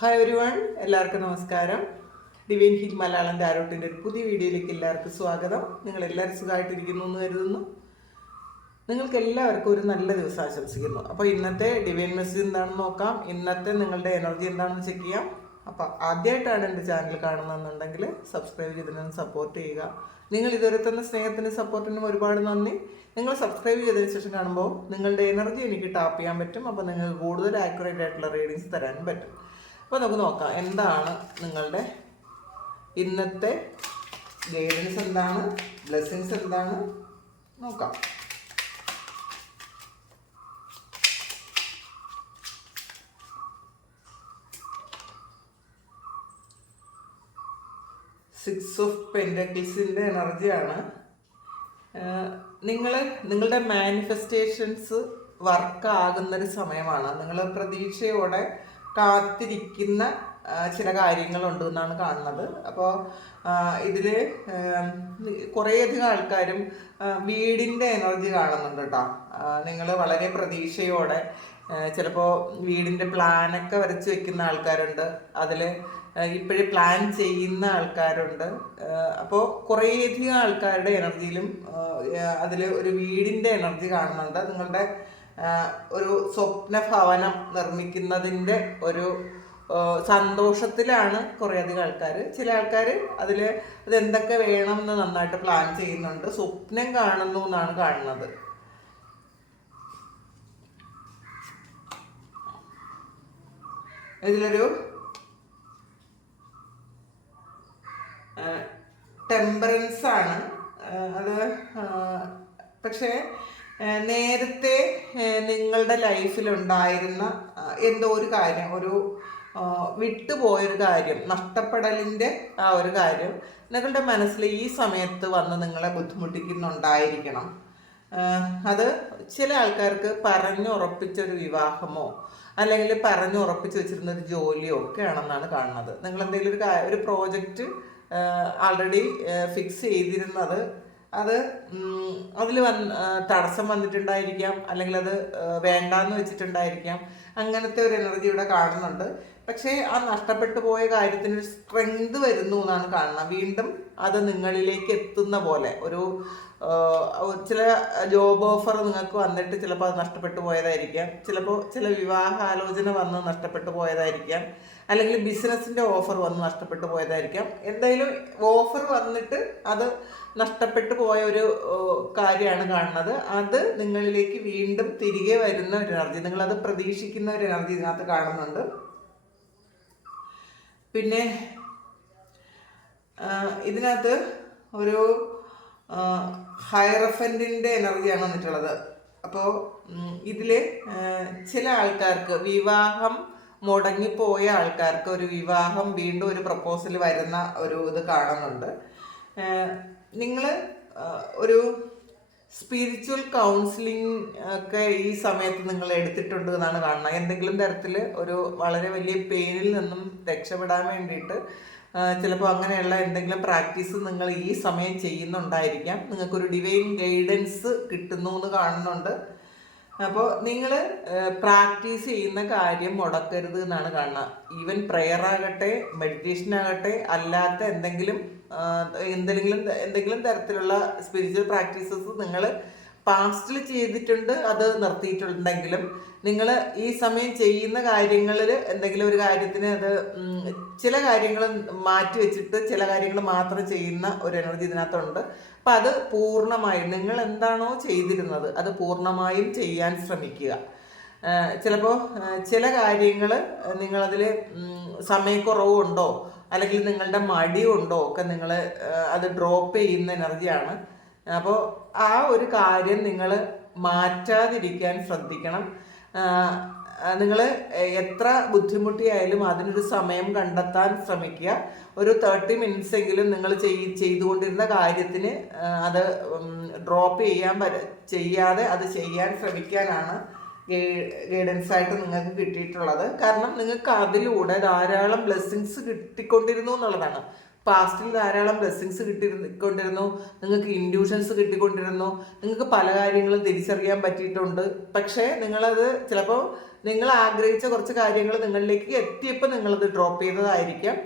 Hi everyone, എല്ലാവർക്കും നമസ്കാരം. Divine heal Malayalam ടാരോട്ടിൻ്റെ ഒരു പുതിയ വീഡിയോയിലേക്ക് എല്ലാവർക്കും സ്വാഗതം. നിങ്ങളെല്ലാവരും സുഖമായിട്ടിരിക്കുന്നു എന്ന് കരുതുന്നു. നിങ്ങൾക്ക് എല്ലാവർക്കും ഒരു നല്ല ദിവസം ആശംസിക്കുന്നു. അപ്പോൾ ഇന്നത്തെ ഡിവൈൻ മെസ്സേജ് എന്താണെന്ന് നോക്കാം. ഇന്നത്തെ നിങ്ങളുടെ എനർജി എന്താണെന്ന് ചെക്ക് ചെയ്യാം. അപ്പോൾ ആദ്യമായിട്ടാണ് എൻ്റെ ചാനൽ കാണുന്നതെന്നുണ്ടെങ്കിൽ സബ്സ്ക്രൈബ് ചെയ്തതിനും സപ്പോർട്ട് ചെയ്യുക. നിങ്ങൾ ഇതുവരെ തന്ന സ്നേഹത്തിനും സപ്പോർട്ടിനും ഒരുപാട് നന്ദി. നിങ്ങൾ സബ്സ്ക്രൈബ് ചെയ്തതിന് ശേഷം കാണുമ്പോൾ നിങ്ങളുടെ എനർജി എനിക്ക് ടാപ്പ് ചെയ്യാൻ പറ്റും. അപ്പോൾ നിങ്ങൾക്ക് കൂടുതൽ ആക്യുറേറ്റ് ആയിട്ടുള്ള റീഡിങ്സ് തരാനും പറ്റും. അപ്പോൾ നമുക്ക് നോക്കാം എന്താണ് നിങ്ങളുടെ ഇന്നത്തെ ഗൈഡൻസ്, എന്താണ് ബ്ലെസ്സിങ്സ്, എന്താണ് നോക്കാം. സിക്സ് ഓഫ് പെൻറ്റക്കിൾസിൻ്റെ എനർജിയാണ്. നിങ്ങളുടെ മാനിഫെസ്റ്റേഷൻസ് വർക്കാകുന്നൊരു സമയമാണ്. നിങ്ങൾ പ്രതീക്ഷയോടെ കാത്തിരിക്കുന്ന ചില കാര്യങ്ങളുണ്ട് എന്നാണ് കാണുന്നത്. അപ്പോൾ ഇതിൽ കുറേയധികം ആൾക്കാരും വീടിൻ്റെ എനർജി കാണുന്നുണ്ട് കേട്ടോ. നിങ്ങൾ വളരെ പ്രതീക്ഷയോടെ ചിലപ്പോൾ വീടിൻ്റെ പ്ലാനൊക്കെ വരച്ച് വെക്കുന്ന ആൾക്കാരുണ്ട്, അതിൽ ഇപ്പോഴും പ്ലാൻ ചെയ്യുന്ന ആൾക്കാരുണ്ട്. അപ്പോൾ കുറേയധികം ആൾക്കാരുടെ എനർജിയിലും അതിൽ ഒരു വീടിൻ്റെ എനർജി കാണുന്നുണ്ട്. നിങ്ങളുടെ ഒരു സ്വപ്ന ഭവനം നിർമ്മിക്കുന്നതിൻ്റെ ഒരു സന്തോഷത്തിലാണ് കുറേയധികം ആൾക്കാർ. ചില ആൾക്കാർ അതെന്തൊക്കെ വേണം എന്ന് നന്നായിട്ട് പ്ലാൻ ചെയ്യുന്നുണ്ട്. സ്വപ്നം കാണുന്നു എന്നാണ് കാണുന്നത്. ഇതിലൊരു ടെമ്പറൻസ് ആണ് അത്. പക്ഷേ നേരത്തെ നിങ്ങളുടെ ലൈഫിലുണ്ടായിരുന്ന എന്തോ ഒരു കാര്യം, ഒരു വിട്ടുപോയൊരു കാര്യം, നഷ്ടപ്പെടലിൻ്റെ ആ ഒരു കാര്യം നിങ്ങളുടെ മനസ്സിൽ ഈ സമയത്ത് വന്ന് നിങ്ങളെ ബുദ്ധിമുട്ടിക്കുന്നുണ്ടായിരിക്കണം. അത് ചില ആൾക്കാർക്ക് പറഞ്ഞുറപ്പിച്ചൊരു വിവാഹമോ അല്ലെങ്കിൽ പറഞ്ഞുറപ്പിച്ച് വെച്ചിരുന്നൊരു ജോലിയോ ഒക്കെ ആണെന്നാണ് കാണുന്നത്. നിങ്ങൾ എന്തെങ്കിലും ഒരു പ്രോജക്റ്റ് ആൾറെഡി ഫിക്സ് ചെയ്തിരുന്നത്, അതിൽ തടസ്സം വന്നിട്ടുണ്ടായിരിക്കാം, അല്ലെങ്കിൽ അത് വേണ്ടാന്ന് വെച്ചിട്ടുണ്ടായിരിക്കാം. അങ്ങനത്തെ ഒരു എനർജി ഇവിടെ കാണുന്നുണ്ട്. പക്ഷേ ആ നഷ്ടപ്പെട്ടു പോയ കാര്യത്തിന് ഒരു സ്ട്രെങ്ത് വരുന്നു എന്നാണ് കാണുന്നത്. വീണ്ടും അത് നിങ്ങളിലേക്ക് എത്തുന്ന പോലെ ഒരു ചില ജോബ് ഓഫർ നിങ്ങൾക്ക് വന്നിട്ട് ചിലപ്പോൾ അത് നഷ്ടപ്പെട്ടു പോയതായിരിക്കാം, ചിലപ്പോൾ ചില വിവാഹാലോചന വന്ന് നഷ്ടപ്പെട്ടു പോയതായിരിക്കാം, അല്ലെങ്കിൽ ബിസിനസ്സിൻ്റെ ഓഫർ വന്ന് നഷ്ടപ്പെട്ടു പോയതായിരിക്കാം. എന്തായാലും ഓഫർ വന്നിട്ട് അത് നഷ്ടപ്പെട്ടു പോയ ഒരു കാര്യമാണ് കാണുന്നത്. അത് നിങ്ങളിലേക്ക് വീണ്ടും തിരികെ വരുന്ന ഒരു എനർജി, നിങ്ങളത് പ്രതീക്ഷിക്കുന്ന ഒരു എനർജി ഇതിനകത്ത് കാണുന്നുണ്ട്. പിന്നെ ഇതിനകത്ത് ഒരു ഹയറഫൻറ്റിൻ്റെ എനർജിയാണ് വന്നിട്ടുള്ളത്. അപ്പോൾ ഇതിൽ ചില ആൾക്കാർക്ക് വിവാഹം മുടങ്ങിപ്പോയ ആൾക്കാർക്ക് ഒരു വിവാഹം വീണ്ടും ഒരു പ്രപ്പോസൽ വരുന്ന ഒരു ഇത് കാണുന്നുണ്ട്. നിങ്ങൾ ഒരു സ്പിരിച്വൽ കൗൺസിലിംഗ് ഒക്കെ ഈ സമയത്ത് നിങ്ങൾ എടുത്തിട്ടുണ്ട് എന്നാണ് കാണുന്നത്. എന്തെങ്കിലും തരത്തിൽ ഒരു വളരെ വലിയ പെയിനിൽ നിന്നും രക്ഷപ്പെടാൻ വേണ്ടിയിട്ട് ചിലപ്പോൾ അങ്ങനെയുള്ള എന്തെങ്കിലും പ്രാക്ടീസ് നിങ്ങൾ ഈ സമയം ചെയ്യുന്നുണ്ടായിരിക്കാം. നിങ്ങൾക്കൊരു ഡിവൈൻ ഗൈഡൻസ് കിട്ടുന്നു എന്ന് കാണുന്നുണ്ട്. അപ്പോൾ നിങ്ങൾ പ്രാക്ടീസ് ചെയ്യുന്ന കാര്യം മുടക്കരുത് എന്നാണ് കാണുന്നത്. ഈവൻ പ്രെയർ ആകട്ടെ, മെഡിറ്റേഷൻ ആകട്ടെ, അല്ലാത്ത എന്തെങ്കിലും തരത്തിലുള്ള സ്പിരിച്വൽ പ്രാക്ടീസസ് നിങ്ങൾ പാസ്റ്റിൽ ചെയ്തിട്ടുണ്ട്, അത് നിർത്തിയിട്ടുണ്ടെങ്കിലും നിങ്ങൾ ഈ സമയം ചെയ്യുന്ന കാര്യങ്ങളിൽ എന്തെങ്കിലും ഒരു കാര്യത്തിന് അത് ചില കാര്യങ്ങൾ മാറ്റി വെച്ചിട്ട് ചില കാര്യങ്ങൾ മാത്രം ചെയ്യുന്ന ഒരു എനർജി ഇതിനകത്തുണ്ട്. അപ്പം അത് പൂർണ്ണമായും നിങ്ങൾ എന്താണോ ചെയ്തിരുന്നത് അത് പൂർണ്ണമായും ചെയ്യാൻ ശ്രമിക്കുക. ചിലപ്പോൾ ചില കാര്യങ്ങൾ നിങ്ങളതിൽ സമയക്കുറവുണ്ടോ അല്ലെങ്കിൽ നിങ്ങളുടെ മടിയുണ്ടോ ഒക്കെ നിങ്ങൾ അത് ഡ്രോപ്പ് ചെയ്യുന്ന എനർജിയാണ്. അപ്പോൾ ആ ഒരു കാര്യം നിങ്ങൾ മാറ്റാതിരിക്കാൻ ശ്രദ്ധിക്കണം. നിങ്ങൾ എത്ര ബുദ്ധിമുട്ടിയായാലും അതിനൊരു സമയം കണ്ടെത്താൻ ശ്രമിക്കുക. ഒരു 30 മിനിറ്റ്സ് എങ്കിലും നിങ്ങൾ ചെയ്തുകൊണ്ടിരുന്ന കാര്യത്തിന് അത് ഡ്രോപ്പ് ചെയ്യാതെ അത് ചെയ്യാൻ ശ്രമിക്കാനാണ് ഗൈഡൻസ് ആയിട്ട് നിങ്ങൾക്ക് കിട്ടിയിട്ടുള്ളത്. കാരണം നിങ്ങൾക്ക് അതിലൂടെ ധാരാളം ബ്ലെസ്സിങ്സ് കിട്ടിക്കൊണ്ടിരുന്നു എന്നുള്ളതാണ്. പാസ്റ്റിൽ ധാരാളം ബ്ലെസ്സിങ്സ് കിട്ടിക്കൊണ്ടിരുന്നു, നിങ്ങൾക്ക് ഇൻഡ്യൂഷൻസ് കിട്ടിക്കൊണ്ടിരുന്നു, നിങ്ങൾക്ക് പല കാര്യങ്ങളും തിരിച്ചറിയാൻ പറ്റിയിട്ടുണ്ട്. പക്ഷേ നിങ്ങളത് ചിലപ്പോൾ നിങ്ങൾ ആഗ്രഹിച്ച കുറച്ച് കാര്യങ്ങൾ നിങ്ങളിലേക്ക് എത്തിയപ്പോൾ നിങ്ങളത് ഡ്രോപ്പ് ചെയ്തതായിരിക്കാം.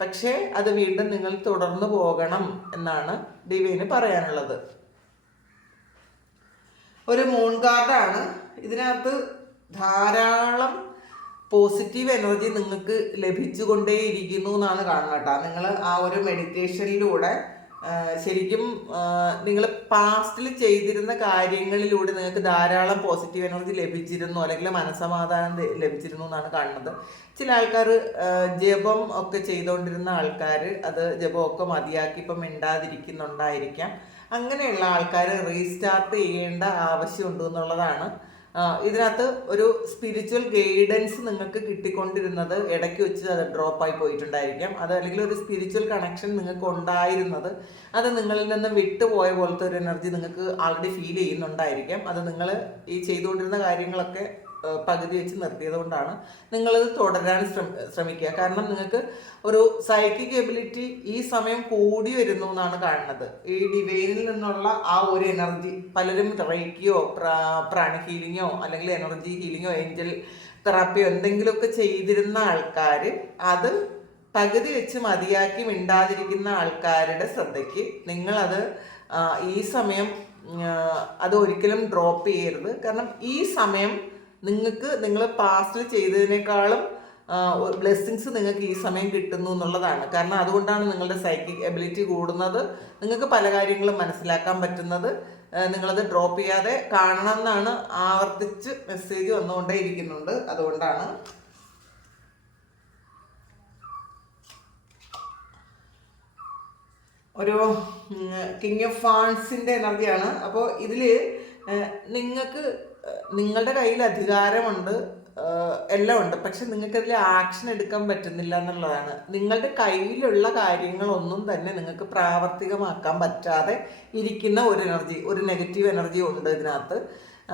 പക്ഷേ അത് വീണ്ടും നിങ്ങൾ തുടർന്നു പോകണം എന്നാണ് ഡിവൈന് പറയാനുള്ളത്. ഒരു മൂൺ കാർഡാണ്. ഇതിനകത്ത് ധാരാളം പോസിറ്റീവ് എനർജി നിങ്ങൾക്ക് ലഭിച്ചുകൊണ്ടേയിരിക്കുന്നു എന്നാണ് കാണുന്നത് കേട്ടോ. നിങ്ങൾ ആ ഒരു മെഡിറ്റേഷനിലൂടെ ശരിക്കും നിങ്ങൾ പാസ്റ്റിൽ ചെയ്തിരുന്ന കാര്യങ്ങളിലൂടെ നിങ്ങൾക്ക് ധാരാളം പോസിറ്റീവ് എനർജി ലഭിച്ചിരുന്നു, അല്ലെങ്കിൽ മനസ്സമാധാനം ലഭിച്ചിരുന്നു എന്നാണ് കാണുന്നത്. ചില ആൾക്കാർ ജപം ഒക്കെ ചെയ്തുകൊണ്ടിരുന്ന ആൾക്കാർ അത് ജപമൊക്കെ മതിയാക്കി ഇപ്പം മിണ്ടാതിരിക്കുന്നുണ്ടായിരിക്കാം. അങ്ങനെയുള്ള ആൾക്കാർ റീസ്റ്റാർട്ട് ചെയ്യേണ്ട ആവശ്യമുണ്ട് എന്നുള്ളതാണ്. ഇതിനകത്ത് ഒരു സ്പിരിച്വൽ ഗൈഡൻസ് നിങ്ങൾക്ക് കിട്ടിക്കൊണ്ടിരുന്നത് ഇടയ്ക്ക് വെച്ച് അത് ഡ്രോപ്പായി പോയിട്ടുണ്ടായിരിക്കാം. അത് അല്ലെങ്കിൽ ഒരു സ്പിരിച്വൽ കണക്ഷൻ നിങ്ങൾക്ക് ഉണ്ടായിരുന്നത് അത് നിങ്ങളിൽ നിന്ന് വിട്ടുപോയ പോലത്തെ ഒരു എനർജി നിങ്ങൾക്ക് ആൾറെഡി ഫീൽ ചെയ്യുന്നുണ്ടായിരിക്കാം. അത് നിങ്ങൾ ഈ ചെയ്തുകൊണ്ടിരുന്ന കാര്യങ്ങളൊക്കെ പകുതി വെച്ച് നിർത്തിയത് കൊണ്ടാണ്. നിങ്ങളത് തുടരാൻ ശ്രമിക്കുക. കാരണം നിങ്ങൾക്ക് ഒരു സൈക്കിക് എബിലിറ്റി ഈ സമയം കൂടി വരുന്നു എന്നാണ് കാണുന്നത്. ഈ ഡിവൈനിൽ നിന്നുള്ള ആ ഒരു എനർജി പലരും റേക്കിയോ പ്രാണി ഹീലിങ്ങോ അല്ലെങ്കിൽ എനർജി ഹീലിങ്ങോ ഏഞ്ചൽ തെറാപ്പിയോ എന്തെങ്കിലുമൊക്കെ ചെയ്തിരുന്ന ആൾക്കാർ അത് പകുതി വെച്ച് മതിയാക്കി മിണ്ടാതിരിക്കുന്ന ആൾക്കാരുടെ ശ്രദ്ധയ്ക്ക് നിങ്ങളത് ഈ സമയം അത് ഒരിക്കലും ഡ്രോപ്പ് ചെയ്യരുത്. കാരണം ഈ സമയം നിങ്ങൾക്ക് നിങ്ങൾ പാസ്റ്റിൽ ചെയ്തതിനേക്കാളും ബ്ലെസ്സിങ്സ് നിങ്ങൾക്ക് ഈ സമയം കിട്ടുന്നു എന്നുള്ളതാണ്. കാരണം അതുകൊണ്ടാണ് നിങ്ങളുടെ സൈക്കിക് എബിലിറ്റി കൂടുന്നത്, നിങ്ങൾക്ക് പല കാര്യങ്ങളും മനസ്സിലാക്കാൻ പറ്റുന്നത്. നിങ്ങളത് ഡ്രോപ്പ് ചെയ്യാതെ കാണണം എന്നാണ് ആവർത്തിച്ച് മെസ്സേജ് വന്നുകൊണ്ടേ ഇരിക്കുന്നുണ്ട്. അതുകൊണ്ടാണ് ഒരു കിങ് ഓഫ് ഫാൻസിൻ്റെ എനർജിയാണ്. അപ്പോൾ ഇതിൽ നിങ്ങൾക്ക് നിങ്ങളുടെ കയ്യിൽ അധികാരമുണ്ട്, എല്ലാം ഉണ്ട്, പക്ഷെ നിങ്ങൾക്കതിൽ ആക്ഷൻ എടുക്കാൻ പറ്റുന്നില്ല എന്നുള്ളതാണ്. നിങ്ങളുടെ കയ്യിലുള്ള കാര്യങ്ങളൊന്നും തന്നെ നിങ്ങൾക്ക് പ്രാവർത്തികമാക്കാൻ പറ്റാതെ ഇരിക്കുന്ന ഒരു എനർജി, ഒരു നെഗറ്റീവ് എനർജി ഉണ്ട് ഇതിനകത്ത്.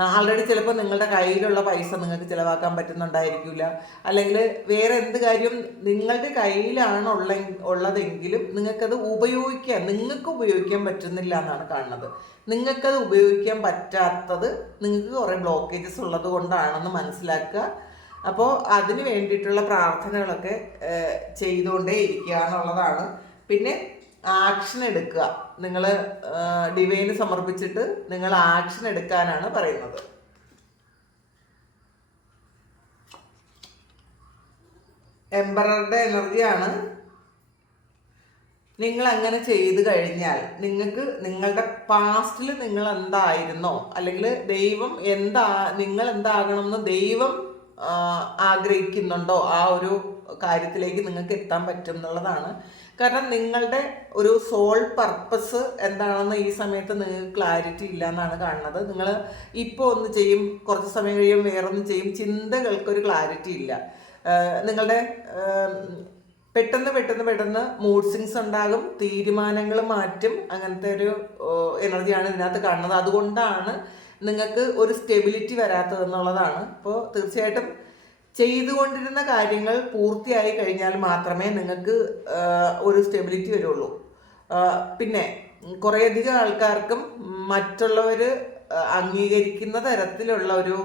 ആൾറെഡി ചിലപ്പോൾ നിങ്ങളുടെ കയ്യിലുള്ള പൈസ നിങ്ങൾക്ക് ചിലവാക്കാൻ പറ്റുന്നുണ്ടായിരിക്കില്ല, അല്ലെങ്കിൽ വേറെ എന്ത് കാര്യം നിങ്ങളുടെ കയ്യിലാണ് ഉള്ളതെങ്കിലും നിങ്ങൾക്ക് ഉപയോഗിക്കാൻ പറ്റുന്നില്ല എന്നാണ് കാണുന്നത്. നിങ്ങൾക്കത് ഉപയോഗിക്കാൻ പറ്റാത്തത് നിങ്ങൾക്ക് കുറേ ബ്ലോക്കേജസ് ഉള്ളത് കൊണ്ടാണെന്ന് മനസ്സിലാക്കുക. അപ്പോൾ അതിന് വേണ്ടിയിട്ടുള്ള പ്രാർത്ഥനകളൊക്കെ ചെയ്തുകൊണ്ടേ ഇരിക്കുക എന്നുള്ളതാണ്. പിന്നെ ആക്ഷൻ എടുക്കുക. നിങ്ങൾ ഡിവൈന് സമർപ്പിച്ചിട്ട് നിങ്ങൾ ആക്ഷൻ എടുക്കാനാണ് പറയുന്നത്. എംബററുടെ എനർജിയാണ്. നിങ്ങൾ അങ്ങനെ ചെയ്തു കഴിഞ്ഞാൽ നിങ്ങൾക്ക് നിങ്ങളുടെ പാസ്റ്റിൽ നിങ്ങൾ എന്തായിരുന്നോ, അല്ലെങ്കിൽ ദൈവം നിങ്ങൾ എന്താകണമെന്ന് ദൈവം ആഗ്രഹിക്കുന്നുണ്ടോ ആ ഒരു കാര്യത്തിലേക്ക് നിങ്ങൾക്ക് എത്താൻ പറ്റും എന്നുള്ളതാണ്. കാരണം നിങ്ങളുടെ ഒരു സോൾ പർപ്പസ് എന്താണെന്ന് ഈ സമയത്ത് നിങ്ങൾക്ക് ക്ലാരിറ്റി ഇല്ല എന്നാണ് കാണുന്നത്. നിങ്ങൾ ഇപ്പോൾ ഒന്ന് ചെയ്യും, കുറച്ച് സമയം കഴിയുമ്പോൾ വേറൊന്ന് ചെയ്യും, ചിന്തകൾക്കൊരു ക്ലാരിറ്റി ഇല്ല. നിങ്ങളുടെ പെട്ടെന്ന് മൂഡ് സ്വിങ്സ് ഉണ്ടാകും, തീരുമാനങ്ങൾ മാറ്റും, അങ്ങനത്തെ ഒരു എനർജിയാണ് ഇതിനകത്ത് കാണുന്നത്. അതുകൊണ്ടാണ് നിങ്ങൾക്ക് ഒരു സ്റ്റെബിലിറ്റി വരാത്തതെന്നുള്ളതാണ്. അപ്പോൾ തീർച്ചയായിട്ടും ചെയ്തുകൊണ്ടിരുന്ന കാര്യങ്ങൾ പൂർത്തിയായി കഴിഞ്ഞാൽ മാത്രമേ നിങ്ങൾക്ക് ഒരു സ്റ്റെബിലിറ്റി വരുള്ളൂ. പിന്നെ കുറേയധികം ആൾക്കാർക്കും മറ്റുള്ളവർ അംഗീകരിക്കുന്ന തരത്തിലുള്ള ഒരു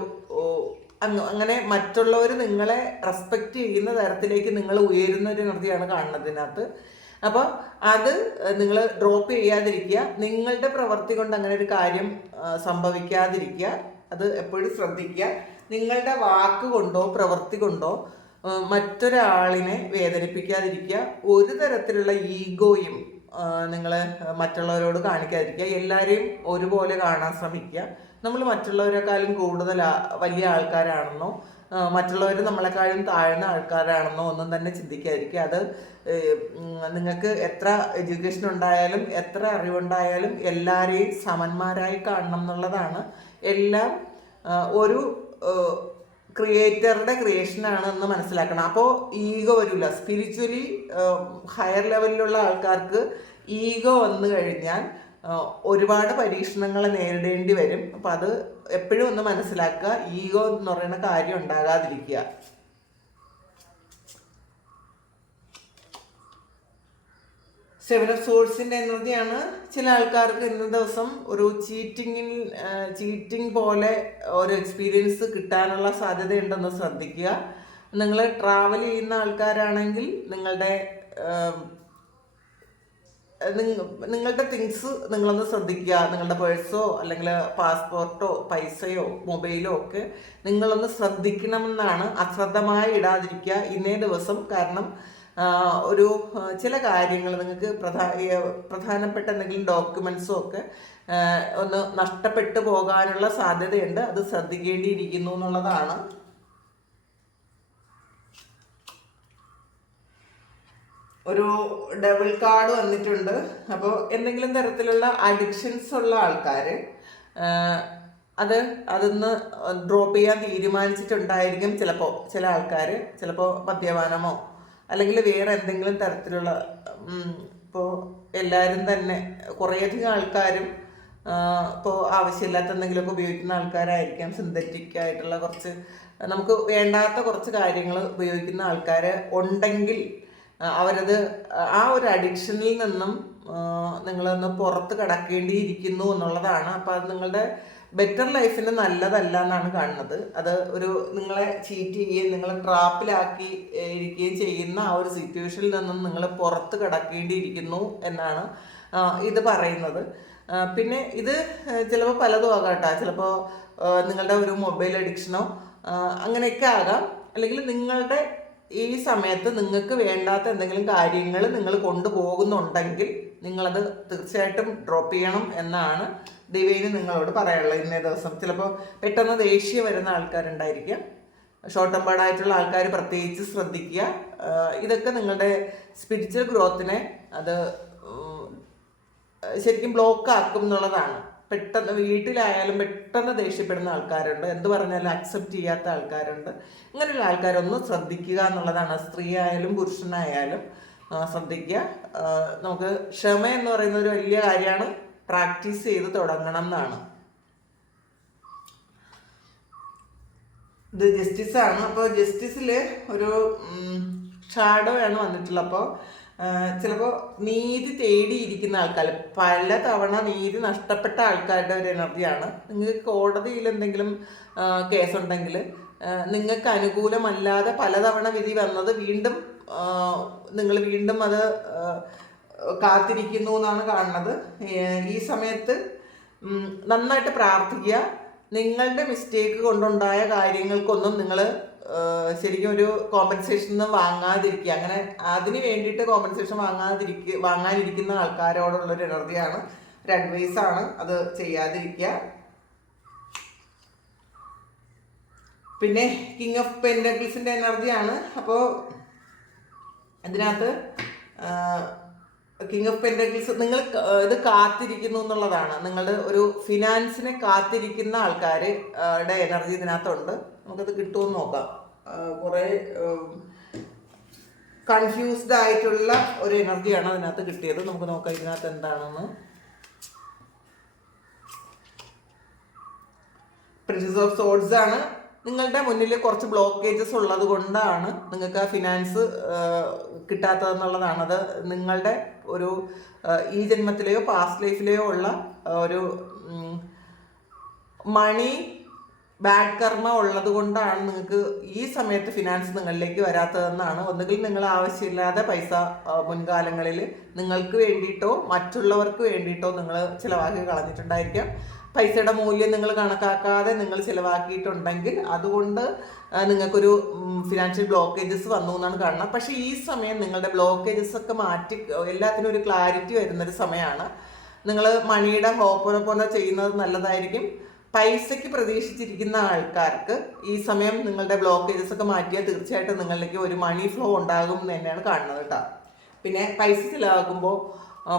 അങ്ങനെ മറ്റുള്ളവർ നിങ്ങളെ റെസ്പെക്റ്റ് ചെയ്യുന്ന തരത്തിലേക്ക് നിങ്ങൾ ഉയരുന്ന ഒരു എനർജിയാണ് കാണുന്നത് ഇതിനകത്ത്. അപ്പോൾ അത് നിങ്ങൾ ഡ്രോപ്പ് ചെയ്യാതിരിക്കുക. നിങ്ങളുടെ പ്രവൃത്തി കൊണ്ട് അങ്ങനെ ഒരു കാര്യം സംഭവിക്കാതിരിക്കുക, അത് എപ്പോഴും ശ്രദ്ധിക്കുക. നിങ്ങളുടെ വാക്ക് കൊണ്ടോ പ്രവൃത്തി കൊണ്ടോ മറ്റൊരാളിനെ വേദനിപ്പിക്കാതിരിക്കുക. ഒരു തരത്തിലുള്ള ഈഗോയും നിങ്ങൾ മറ്റുള്ളവരോട് കാണിക്കാതിരിക്കുക. എല്ലാവരെയും ഒരുപോലെ കാണാൻ ശ്രമിക്കുക. നമ്മൾ മറ്റുള്ളവരെക്കാളും കൂടുതൽ വലിയ ആൾക്കാരാണെന്നോ മറ്റുള്ളവർ നമ്മളെക്കാളും താഴ്ന്ന ആൾക്കാരാണെന്നോ ഒന്നും തന്നെ ചിന്തിക്കാതിരിക്കുക. അത് നിങ്ങൾക്ക് എത്ര എഡ്യൂക്കേഷൻ ഉണ്ടായാലും എത്ര അറിവുണ്ടായാലും എല്ലാവരെയും സമന്മാരായി കാണണം എന്നുള്ളതാണ്. എല്ലാം ഒരു ക്രിയേറ്ററുടെ ക്രിയേഷനാണെന്ന് മനസ്സിലാക്കണം. അപ്പോൾ ഈഗോ വരില്ല. സ്പിരിച്വലി ഹയർ ലെവലിലുള്ള ആൾക്കാർക്ക് ഈഗോ വന്നു കഴിഞ്ഞാൽ ഒരുപാട് പരീക്ഷണങ്ങൾ നേരിടേണ്ടി വരും. അപ്പം അത് എപ്പോഴും ഒന്ന് മനസ്സിലാക്കുക. ഈഗോ എന്ന് പറയുന്ന കാര്യം ഉണ്ടാകാതിരിക്കുക. സെവൻ ഓഫ് സോഴ്സിൻ്റെ എനർജിയാണ്. ചില ആൾക്കാർക്ക് ഇന്ന ദിവസം ഒരു ചീറ്റിംഗ് പോലെ ഒരു എക്സ്പീരിയൻസ് കിട്ടാനുള്ള സാധ്യതയുണ്ടെന്ന് ശ്രദ്ധിക്കുക. നിങ്ങൾ ട്രാവൽ ചെയ്യുന്ന ആൾക്കാരാണെങ്കിൽ നിങ്ങളുടെ തിങ്സ് നിങ്ങളൊന്ന് ശ്രദ്ധിക്കുക. നിങ്ങളുടെ പേഴ്സോ അല്ലെങ്കിൽ പാസ്പോർട്ടോ പൈസയോ മൊബൈലോ ഒക്കെ നിങ്ങളൊന്ന് ശ്രദ്ധിക്കണമെന്നാണ്. അശ്രദ്ധമായി ഇടാതിരിക്കുക ഇന്നേ ദിവസം. കാരണം ഒരു ചില കാര്യങ്ങൾ നിങ്ങൾക്ക് പ്രധാനപ്പെട്ട എന്തെങ്കിലും ഡോക്യുമെൻസോ ഒക്കെ ഒന്ന് നഷ്ടപ്പെട്ടു പോകാനുള്ള സാധ്യതയുണ്ട്. അത് ശ്രദ്ധിക്കേണ്ടിയിരിക്കുന്നു എന്നുള്ളതാണ്. ഒരു ഡബിൾ കാർഡ് വന്നിട്ടുണ്ട്. അപ്പോൾ എന്തെങ്കിലും തരത്തിലുള്ള അഡിക്ഷൻസ് ഉള്ള ആൾക്കാർ അതൊന്ന് ഡ്രോപ്പ് ചെയ്യാൻ തീരുമാനിച്ചിട്ടുണ്ടായിരിക്കും. ചില ആൾക്കാർ ചിലപ്പോൾ മദ്യപാനമോ അല്ലെങ്കിൽ വേറെ എന്തെങ്കിലും തരത്തിലുള്ള ഇപ്പോൾ എല്ലാവരും തന്നെ കുറേയധികം ആൾക്കാരും ഇപ്പോൾ ആവശ്യമില്ലാത്ത എന്തെങ്കിലുമൊക്കെ ഉപയോഗിക്കുന്ന ആൾക്കാരായിരിക്കാം. സിന്തറ്റിക് ആയിട്ടുള്ള കുറച്ച് നമുക്ക് വേണ്ടാത്ത കുറച്ച് കാര്യങ്ങൾ ഉപയോഗിക്കുന്ന ആൾക്കാർ ഉണ്ടെങ്കിൽ അവരത് ആ ഒരു അഡിക്ഷനിൽ നിന്നും നിങ്ങളൊന്ന് പുറത്ത് കടക്കേണ്ടിയിരിക്കുന്നു എന്നുള്ളതാണ്. അപ്പോൾ അത് നിങ്ങളുടെ ബെറ്റർ ലൈഫിന് നല്ലതല്ല എന്നാണ് കാണുന്നത്. അത് നിങ്ങളെ ചീറ്റ് ചെയ്യുകയും നിങ്ങളെ ട്രാപ്പിലാക്കി ഇരിക്കുകയും ചെയ്യുന്ന ആ ഒരു സിറ്റുവേഷനിൽ നിന്നും നിങ്ങൾ പുറത്ത് കടക്കേണ്ടിയിരിക്കുന്നു എന്നാണ് ഇത് പറയുന്നത്. പിന്നെ ഇത് ചിലപ്പോൾ പലതും ആകാം കേട്ടോ. ചിലപ്പോൾ നിങ്ങളുടെ ഒരു മൊബൈൽ അഡിക്ഷനോ അങ്ങനെയൊക്കെ ആകാം. അല്ലെങ്കിൽ നിങ്ങളുടെ ഈ സമയത്ത് നിങ്ങൾക്ക് വേണ്ടാത്ത എന്തെങ്കിലും കാര്യങ്ങൾ നിങ്ങൾ കൊണ്ടുപോകുന്നുണ്ടെങ്കിൽ നിങ്ങളത് തീർച്ചയായിട്ടും ഡ്രോപ്പ് ചെയ്യണം എന്നാണ് ഡിവൈന് നിങ്ങളോട് പറയാനുള്ളത് ഇന്നേ ദിവസം. ചിലപ്പോൾ പെട്ടെന്ന് ദേഷ്യം വരുന്ന ആൾക്കാരുണ്ടായിരിക്കാം. ഷോർട്ട് ടെമ്പേർഡായിട്ടുള്ള ആൾക്കാർ പ്രത്യേകിച്ച് ശ്രദ്ധിക്കുക. ഇതൊക്കെ നിങ്ങളുടെ സ്പിരിച്വൽ ഗ്രോത്തിനെ അത് ശരിക്കും ബ്ലോക്കാക്കും എന്നുള്ളതാണ്. പെട്ടെന്ന് വീട്ടിലായാലും പെട്ടെന്ന് ദേഷ്യപ്പെടുന്ന ആൾക്കാരുണ്ട്. എന്ത് പറഞ്ഞാലും അക്സെപ്റ്റ് ചെയ്യാത്ത ആൾക്കാരുണ്ട്. ഇങ്ങനെയുള്ള ആൾക്കാരൊന്ന് ശ്രദ്ധിക്കുക എന്നുള്ളതാണ്. സ്ത്രീ ആയാലും പുരുഷനായാലും ശ്രദ്ധിക്കുക. നമുക്ക് ക്ഷമ എന്ന് പറയുന്ന ഒരു വലിയ കാര്യമാണ്. പ്രാക്ടീസ് ചെയ്ത് തുടങ്ങണം എന്നാണ്. ഇത് ജസ്റ്റിസ് ആണ്. അപ്പോൾ ജസ്റ്റിസിൽ ഒരു ഷാഡോ ആണ് വന്നിട്ടുള്ളത്. അപ്പോൾ ചിലപ്പോൾ നീതി തേടിയിരിക്കുന്ന ആൾക്കാർ, പലതവണ നീതി നഷ്ടപ്പെട്ട ആൾക്കാരുടെ ഒരു എനർജിയാണ്. നിങ്ങൾക്ക് കോടതിയിൽ എന്തെങ്കിലും കേസുണ്ടെങ്കിൽ നിങ്ങൾക്ക് അനുകൂലമല്ലാതെ പലതവണ വിധി വന്നത് നിങ്ങൾ വീണ്ടും അത് കാത്തിരിക്കുന്നു എന്നാണ് കാണുന്നത്. ഈ സമയത്ത് നന്നായിട്ട് പ്രാർത്ഥിക്കുക. നിങ്ങളുടെ മിസ്റ്റേക്ക് കൊണ്ടുണ്ടായ കാര്യങ്ങൾക്കൊന്നും നിങ്ങൾ ശരിക്കും ഒരു കോമ്പൻസേഷൻ വാങ്ങാതിരിക്കുക. അങ്ങനെ അതിന് വേണ്ടിയിട്ട് കോമ്പൻസേഷൻ വാങ്ങാനിരിക്കുന്ന ആൾക്കാരോടുള്ളൊരു എനർജിയാണ്, ഒരു അഡ്വൈസാണ്. അത് ചെയ്യാതിരിക്കുക. പിന്നെ കിങ് ഓഫ് പെന്റക്കിൾസിൻ്റെ എനർജിയാണ്. അപ്പോൾ ഇതിനകത്ത് കിങ് ഓഫ് പെന്റക്കിൾസ് നിങ്ങൾ ഇത് കാത്തിരിക്കുന്നു എന്നുള്ളതാണ്. നിങ്ങളുടെ ഒരു ഫിനാൻസിനെ കാത്തിരിക്കുന്ന ആൾക്കാരുടെ എനർജി ഇതിനകത്തുണ്ട്. നമുക്കത് കിട്ടുമെന്ന് നോക്കാം. കുറേ കൺഫ്യൂസ്ഡ് ആയിട്ടുള്ള ഒരു എനർജിയാണ് അതിനകത്ത് കിട്ടിയത്. നമുക്ക് നോക്കാം ഇതിനകത്ത് എന്താണെന്ന്. പ്രിൻസസ് ഓഫ് സോർഡ്സ് ആണ്. നിങ്ങളുടെ മുന്നിൽ കുറച്ച് ബ്ലോക്കേജസ് ഉള്ളത് കൊണ്ടാണ് നിങ്ങൾക്ക് ആ ഫിനാൻസ് കിട്ടാത്തതെന്നുള്ളതാണ്. അത് നിങ്ങളുടെ ഒരു ഈ ജന്മത്തിലെയോ പാസ്റ്റ് ലൈഫിലെയോ ഉള്ള ഒരു മണി ബാഡ് കർമ്മ ഉള്ളത് കൊണ്ടാണ് നിങ്ങൾക്ക് ഈ സമയത്ത് ഫിനാൻസ് നിങ്ങളിലേക്ക് വരാത്തതെന്നാണ്. ഒന്നുകിൽ നിങ്ങൾ ആവശ്യമില്ലാതെ പൈസ മുൻകാലങ്ങളിൽ നിങ്ങൾക്ക് വേണ്ടിയിട്ടോ മറ്റുള്ളവർക്ക് വേണ്ടിയിട്ടോ നിങ്ങൾ ചിലവാക്കി കളഞ്ഞിട്ടുണ്ടായിരിക്കാം. പൈസയുടെ മൂല്യം നിങ്ങൾ കണക്കാക്കാതെ നിങ്ങൾ ചിലവാക്കിയിട്ടുണ്ടെങ്കിൽ അതുകൊണ്ട് നിങ്ങൾക്കൊരു ഫിനാൻഷ്യൽ ബ്ലോക്കേജസ് വന്നു എന്നാണ് കാണുന്നത്. പക്ഷേ ഈ സമയം നിങ്ങളുടെ ബ്ലോക്കേജസ് ഒക്കെ മാറ്റി എല്ലാത്തിനും ഒരു ക്ലാരിറ്റി വരുന്നൊരു സമയമാണ്. നിങ്ങൾ മണിയുടെ ഹോപ്പനൊപ്പന ചെയ്യുന്നത് നല്ലതായിരിക്കും. പൈസയ്ക്ക് പ്രതീക്ഷിച്ചിരിക്കുന്ന ആൾക്കാർക്ക് ഈ സമയം നിങ്ങളുടെ ബ്ലോക്കേജസ് ഒക്കെ മാറ്റിയാൽ തീർച്ചയായിട്ടും നിങ്ങളിലേക്ക് ഒരു മണി ഫ്ലോ ഉണ്ടാകും എന്ന് തന്നെയാണ് കാണുന്നത് കേട്ടോ. പിന്നെ പൈസ ചിലവാക്കുമ്പോൾ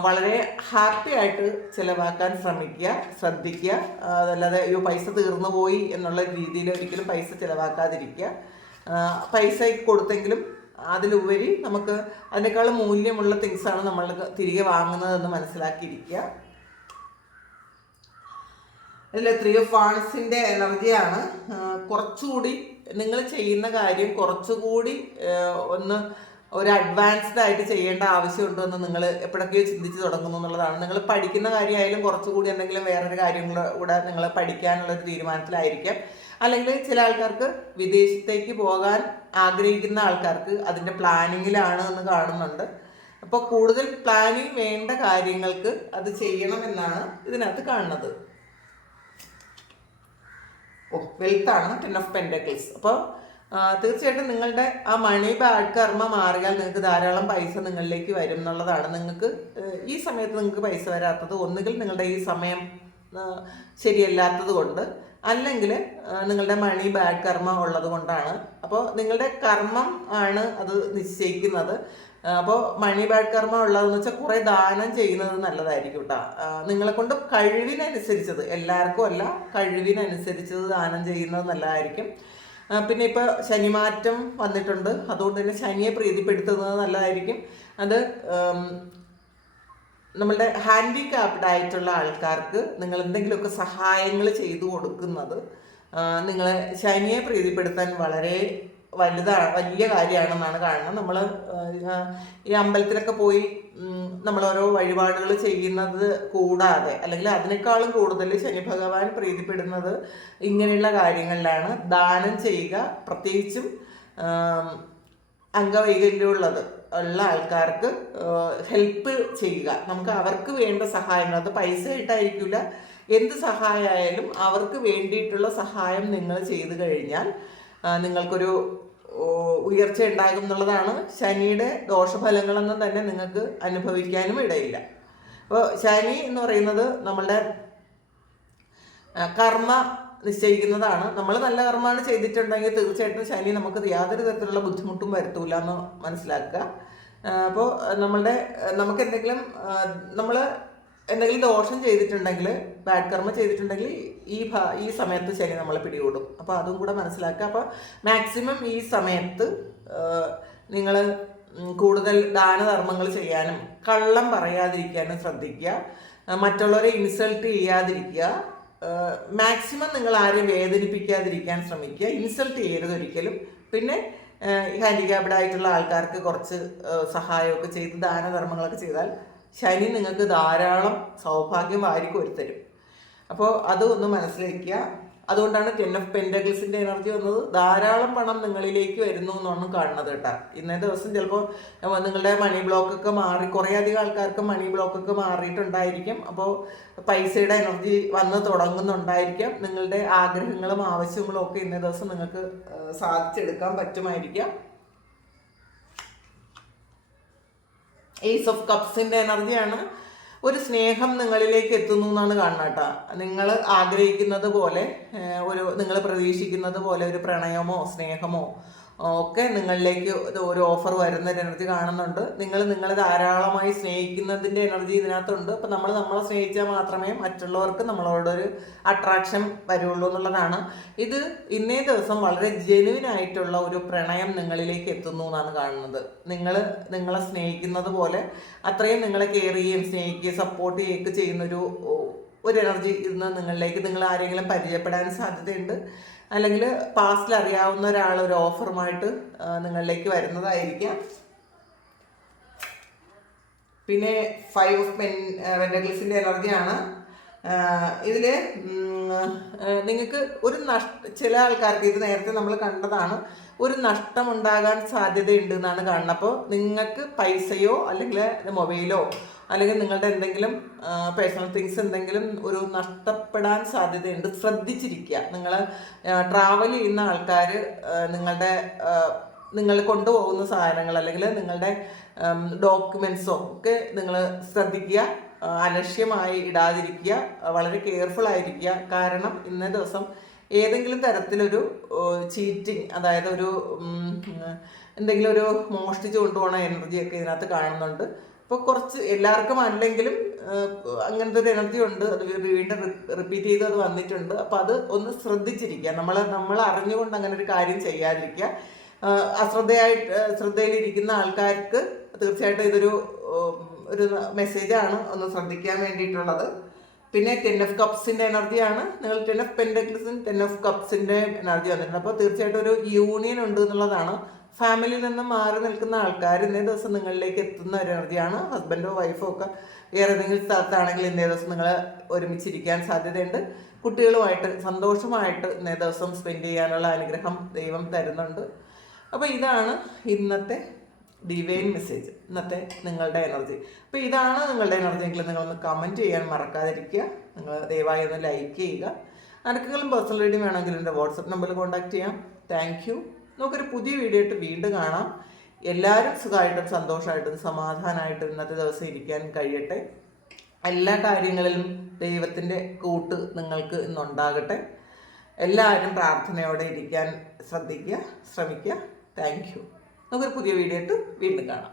വളരെ ഹാപ്പി ആയിട്ട് ചിലവാക്കാൻ ശ്രദ്ധിക്കുക. അതല്ലാതെ പൈസ തീർന്നു പോയി എന്നുള്ള രീതിയിൽ ഒരിക്കലും പൈസ ചിലവാക്കാതിരിക്കുക. പൈസ കൊടുത്തെങ്കിലും അതിലുപരി നമുക്ക് അതിനേക്കാളും മൂല്യമുള്ള തിങ്സാണ് നമ്മൾ തിരികെ വാങ്ങുന്നതെന്ന് മനസ്സിലാക്കിയിരിക്കുക. ഇതിൽ 3 ഓഫ് വാൺസിൻ്റെ എനർജിയാണ്. കുറച്ചുകൂടി നിങ്ങൾ ചെയ്യുന്ന കാര്യം കുറച്ചുകൂടി ഒന്ന് ഒരു അഡ്വാൻസ്ഡ് ആയിട്ട് ചെയ്യേണ്ട ആവശ്യമുണ്ടെന്ന് നിങ്ങൾ എപ്പോഴൊക്കെയോ ചിന്തിച്ച് തുടങ്ങുന്നു എന്നുള്ളതാണ്. നിങ്ങൾ പഠിക്കുന്ന കാര്യമായാലും കുറച്ചുകൂടി എന്തെങ്കിലും വേറൊരു കാര്യം കൂടെ നിങ്ങൾ പഠിക്കാനുള്ളൊരു തീരുമാനത്തിലായിരിക്കാം. അല്ലെങ്കിൽ ചില ആൾക്കാർക്ക് വിദേശത്തേക്ക് പോകാൻ ആഗ്രഹിക്കുന്ന ആൾക്കാർക്ക് അതിൻ്റെ പ്ലാനിങ്ങിലാണ് എന്ന് കാണുന്നുണ്ട്. അപ്പോൾ കൂടുതൽ പ്ലാനിങ് വേണ്ട കാര്യങ്ങൾക്ക് അത് ചെയ്യണമെന്നാണ് ഇതിനകത്ത് കാണുന്നത്. വെൽത്താണ് 10 ഓഫ് പെൻറ്റക്കിൾസ്. അപ്പോൾ തീർച്ചയായിട്ടും നിങ്ങളുടെ ആ മണി ബാഡ് കർമ്മ മാറിയാൽ നിങ്ങൾക്ക് ധാരാളം പൈസ നിങ്ങളിലേക്ക് വരും എന്നുള്ളതാണ്. നിങ്ങൾക്ക് ഈ സമയത്ത് നിങ്ങൾക്ക് പൈസ വരാത്തത് ഒന്നുകിൽ നിങ്ങളുടെ ഈ സമയം ശരിയല്ലാത്തത് കൊണ്ട്, അല്ലെങ്കിൽ നിങ്ങളുടെ മണി ബാഡ് കർമ്മ ഉള്ളത് കൊണ്ടാണ്. അപ്പോൾ നിങ്ങളുടെ കർമ്മം ആണ് അത് നിശ്ചയിക്കുന്നത്. അപ്പോൾ മണി ബാഡ് കർമ്മ ഉള്ളതെന്ന് വെച്ചാൽ കുറേ ദാനം ചെയ്യുന്നത് നല്ലതായിരിക്കും കേട്ടോ. നിങ്ങളെ കൊണ്ട് കഴിവിനനുസരിച്ചത്, എല്ലാവർക്കും അല്ല, കഴിവിനനുസരിച്ചത് ദാനം ചെയ്യുന്നത് നല്ലതായിരിക്കും. പിന്നെ ഇപ്പോൾ ശനിമാറ്റം വന്നിട്ടുണ്ട്, അതുകൊണ്ട് തന്നെ ശനിയെ പ്രീതിപ്പെടുത്തുന്നത് നല്ലതായിരിക്കും. അത് നമ്മളുടെ ഹാൻഡിക്യാപ്ഡ് ആയിട്ടുള്ള ആൾക്കാർക്ക് നിങ്ങൾ എന്തെങ്കിലുമൊക്കെ സഹായങ്ങൾ ചെയ്തു കൊടുക്കുന്നത് നിങ്ങളെ ശനിയെ പ്രീതിപ്പെടുത്താൻ വളരെ വലിയ കാര്യമാണെന്നാണ് കാണുന്നത്. നമ്മൾ ഈ അമ്പലത്തിലൊക്കെ പോയി നമ്മൾ ഓരോ വഴിപാടുകൾ ചെയ്യുന്നത് കൂടാതെ, അല്ലെങ്കിൽ അതിനേക്കാളും കൂടുതൽ ശനി ഭഗവാൻ പ്രീതിപ്പെടുന്നത് ഇങ്ങനെയുള്ള കാര്യങ്ങളിലാണ്. ദാനം ചെയ്യുക, പ്രത്യേകിച്ചും അംഗവൈകല്യമുള്ള ആൾക്കാർക്ക് ഹെൽപ്പ് ചെയ്യുക. നമുക്ക് അവർക്ക് വേണ്ട സഹായങ്ങൾ, അത് പൈസ ആയിട്ടായിരിക്കില്ല, എന്ത് സഹായമായാലും അവർക്ക് വേണ്ടിയിട്ടുള്ള സഹായം നിങ്ങൾ ചെയ്തു കഴിഞ്ഞാൽ നിങ്ങൾക്കൊരു ഉയർച്ച ഉണ്ടാകും എന്നുള്ളതാണ്. ശനിയുടെ ദോഷഫലങ്ങളൊന്നും തന്നെ നിങ്ങൾക്ക് അനുഭവിക്കാനും ഇടയില്ല. അപ്പോൾ ശനി എന്ന് പറയുന്നത് നമ്മളുടെ കർമ്മ നിശ്ചയിക്കുന്നതാണ്. നമ്മൾ നല്ല കർമ്മമാണ് ചെയ്തിട്ടുണ്ടെങ്കിൽ തീർച്ചയായിട്ടും ശനി നമുക്ക് യാതൊരു തരത്തിലുള്ള ബുദ്ധിമുട്ടും വരുത്തൂല എന്ന് മനസ്സിലാക്കുക. അപ്പോൾ നമുക്ക് നമ്മൾ എന്തെങ്കിലും ദോഷം ചെയ്തിട്ടുണ്ടെങ്കിൽ, ബാഡ് കർമ്മ ചെയ്തിട്ടുണ്ടെങ്കിൽ ഈ സമയത്ത് ശനി നമ്മളെ പിടികൂടും. അപ്പോൾ അതും കൂടെ മനസ്സിലാക്കുക. അപ്പോൾ മാക്സിമം ഈ സമയത്ത് നിങ്ങൾ കൂടുതൽ ദാനധർമ്മങ്ങൾ ചെയ്യാനും കള്ളം പറയാതിരിക്കാനും ശ്രദ്ധിക്കുക. മറ്റുള്ളവരെ ഇൻസൾട്ട് ചെയ്യാതിരിക്കുക. മാക്സിമം നിങ്ങൾ ആരെയും വേദനിപ്പിക്കാതിരിക്കാൻ ശ്രമിക്കുക. ഇൻസൾട്ട് ചെയ്യരുത് ഒരിക്കലും. പിന്നെ ഹാൻഡിക്യാപ്ഡ് ആയിട്ടുള്ള ആൾക്കാർക്ക് കുറച്ച് സഹായമൊക്കെ ചെയ്ത് ദാനധർമ്മങ്ങളൊക്കെ ചെയ്താൽ ശനി നിങ്ങൾക്ക് ധാരാളം സൗഭാഗ്യം വാരിക്കൊരുത്തരും. അപ്പോൾ അത് ഒന്ന് മനസ്സിലാക്കുക. അതുകൊണ്ടാണ് 10 ഓഫ് പെൻറ്റക്കിൾസിൻ്റെ എനർജി വന്നത്. ധാരാളം പണം നിങ്ങളിലേക്ക് വരുന്നു എന്നാണ് കാണുന്നത് കേട്ടോ. ഇന്നേ ദിവസം ചിലപ്പോൾ നിങ്ങളുടെ മണി ബ്ലോക്കൊക്കെ മാറി, കുറേ അധികം ആൾക്കാർക്ക് മണി ബ്ലോക്കൊക്കെ മാറിയിട്ടുണ്ടായിരിക്കും. അപ്പോൾ പൈസയുടെ എനർജി വന്ന് തുടങ്ങുന്നുണ്ടായിരിക്കാം. നിങ്ങളുടെ ആഗ്രഹങ്ങളും ആവശ്യങ്ങളും ഒക്കെ ഇന്നേ ദിവസം നിങ്ങൾക്ക് സാധിച്ചെടുക്കാൻ പറ്റുമായിരിക്കാം. ഏസ് ഓഫ് കപ്സിൻ്റെ എനർജിയാണ്. ഒരു സ്നേഹം നിങ്ങളിലേക്ക് എത്തുന്നു എന്നാണ് കാണുന്നത് കേട്ടോ. നിങ്ങൾ ആഗ്രഹിക്കുന്നത് പോലെ, നിങ്ങൾ പ്രതീക്ഷിക്കുന്നത് പോലെ ഒരു പ്രണയമോ സ്നേഹമോ ഒക്കെ നിങ്ങളിലേക്ക് ഒരു ഓഫർ വരുന്ന ഒരു എനർജി കാണുന്നുണ്ട്. നിങ്ങളെ ധാരാളമായി സ്നേഹിക്കുന്നതിൻ്റെ എനർജി ഇതിനകത്തുണ്ട്. അപ്പം നമ്മളെ സ്നേഹിച്ചാൽ മാത്രമേ മറ്റുള്ളവർക്ക് നമ്മളോടൊരു അട്രാക്ഷൻ വരുള്ളൂ എന്നുള്ളതാണ്. ഇത് ഇന്നേ ദിവസം വളരെ ജെനുവിൻ ആയിട്ടുള്ള ഒരു പ്രണയം നിങ്ങളിലേക്ക് എത്തുന്നു എന്നാണ് കാണുന്നത്. നിങ്ങളെ സ്നേഹിക്കുന്നത് പോലെ അത്രയും നിങ്ങളെ കെയർ ചെയ്യുകയും സ്നേഹിക്കുകയും സപ്പോർട്ട് ചെയ്യുകയൊക്കെ ചെയ്യുന്നൊരു എനർജി ഇന്ന് നിങ്ങൾ ആരെങ്കിലും പരിചയപ്പെടാൻ സാധ്യതയുണ്ട്. അല്ലെങ്കിൽ പാസ്റ്റിൽ അറിയാവുന്ന ഒരാൾ ഒരു ഓഫറുമായിട്ട് നിങ്ങളിലേക്ക് വരുന്നതായിരിക്കാം. പിന്നെ 5 ഓഫ് പെൻറ്റക്കിൾസിൻ്റെ എനർജിയാണ്. ഇതിൽ നിങ്ങൾക്ക് ചില ആൾക്കാർക്ക് ഇത് നേരത്തെ നമ്മൾ കണ്ടതാണ്, ഒരു നഷ്ടമുണ്ടാകാൻ സാധ്യതയുണ്ട് എന്നാണ് കാണുന്നത്. അപ്പോൾ നിങ്ങൾക്ക് പൈസയോ അല്ലെങ്കിൽ മൊബൈലോ അല്ലെങ്കിൽ നിങ്ങളുടെ എന്തെങ്കിലും പേഴ്സണൽ തിങ്സ് എന്തെങ്കിലും ഒരു നഷ്ടപ്പെടാൻ സാധ്യതയുണ്ട്. ശ്രദ്ധിച്ചിരിക്കുക. നിങ്ങൾ ട്രാവൽ ചെയ്യുന്ന ആൾക്കാർ നിങ്ങൾ കൊണ്ടുപോകുന്ന സാധനങ്ങൾ അല്ലെങ്കിൽ നിങ്ങളുടെ ഡോക്യുമെൻറ്റ്സോ ഒക്കെ നിങ്ങൾ ശ്രദ്ധിക്കുക. അലക്ഷ്യമായി ഇടാതിരിക്കുക. വളരെ കെയർഫുൾ ആയിരിക്കുക. കാരണം ഇന്നേ ദിവസം ഏതെങ്കിലും തരത്തിലൊരു ചീറ്റിങ്, അതായത് എന്തെങ്കിലും ഒരു മോഷ്ടിച്ച് കൊണ്ടുപോകുന്ന എനർജിയൊക്കെ ഇതിനകത്ത് കാണുന്നുണ്ട്. അപ്പോൾ കുറച്ച് എല്ലാവർക്കും അല്ലെങ്കിലും അങ്ങനത്തെ ഒരു എനർജി ഉണ്ട്. അത് വീണ്ടും റിപ്പീറ്റ് ചെയ്ത് അത് വന്നിട്ടുണ്ട്. അപ്പോൾ അത് ഒന്ന് ശ്രദ്ധിച്ചിരിക്കുക. നമ്മൾ അറിഞ്ഞുകൊണ്ട് അങ്ങനെ ഒരു കാര്യം ചെയ്യാതിരിക്കുക. ശ്രദ്ധയിലിരിക്കുന്ന ആൾക്കാർക്ക് തീർച്ചയായിട്ടും ഇതൊരു മെസ്സേജാണ് ഒന്ന് ശ്രദ്ധിക്കാൻ വേണ്ടിയിട്ടുള്ളത്. പിന്നെ 10 ഓഫ് കപ്സിൻ്റെ എനർജിയാണ്. നിങ്ങൾ 10 ഓഫ് പെൻറ്റക്കിൾസും 10 ഓഫ് കപ്സിൻ്റെ എനർജി വന്നിട്ടുണ്ട്. അപ്പോൾ തീർച്ചയായിട്ടും ഒരു യൂണിയൻ ഉണ്ട് എന്നുള്ളതാണ്. ഫാമിലിയിൽ നിന്ന് മാറി നിൽക്കുന്ന ആൾക്കാർ ഇന്നേ ദിവസം നിങ്ങളിലേക്ക് എത്തുന്ന ഒരു എനർജിയാണ്. ഹസ്ബൻഡോ വൈഫോ ഒക്കെ വേറെ ഏതെങ്കിലും സ്ഥലത്താണെങ്കിൽ ഇന്നേ ദിവസം നിങ്ങൾ ഒരുമിച്ചിരിക്കാൻ സാധ്യതയുണ്ട്. കുട്ടികളുമായിട്ട് സന്തോഷമായിട്ട് ഇന്നേ ദിവസം സ്പെൻഡ് ചെയ്യാനുള്ള അനുഗ്രഹം ദൈവം തരുന്നുണ്ട്. അപ്പോൾ ഇതാണ് ഇന്നത്തെ ഡിവൈൻ മെസ്സേജ്, ഇന്നത്തെ നിങ്ങളുടെ എനർജി. അപ്പോൾ ഇതാണ് നിങ്ങളുടെ എനർജി എങ്കിൽ നിങ്ങളൊന്ന് കമൻറ്റ് ചെയ്യാൻ മറക്കാതിരിക്കുക. നിങ്ങൾ ദയവായി ഒന്ന് ലൈക്ക് ചെയ്യുക. ആർക്കെങ്കിലും പേഴ്സണൽ റീഡിംഗ് വേണമെങ്കിൽ എൻ്റെ വാട്സപ്പ് നമ്പറിൽ കോൺടാക്ട് ചെയ്യാം. Thank you. നമുക്കൊരു പുതിയ വീഡിയോ ആയിട്ട് വീണ്ടും കാണാം. എല്ലാവരും സുഖമായിട്ടും സന്തോഷമായിട്ടും സമാധാനമായിട്ടും ഇന്നത്തെ ദിവസം ഇരിക്കാൻ കഴിയട്ടെ. എല്ലാ കാര്യങ്ങളിലും ദൈവത്തിൻ്റെ കൂട്ട് നിങ്ങൾക്ക് ഇന്നുണ്ടാകട്ടെ. എല്ലാവരും പ്രാർത്ഥനയോടെ ഇരിക്കാൻ ശ്രമിക്കുക. Thank you. നമുക്കൊരു പുതിയ വീഡിയോ ആയിട്ട് വീണ്ടും കാണാം.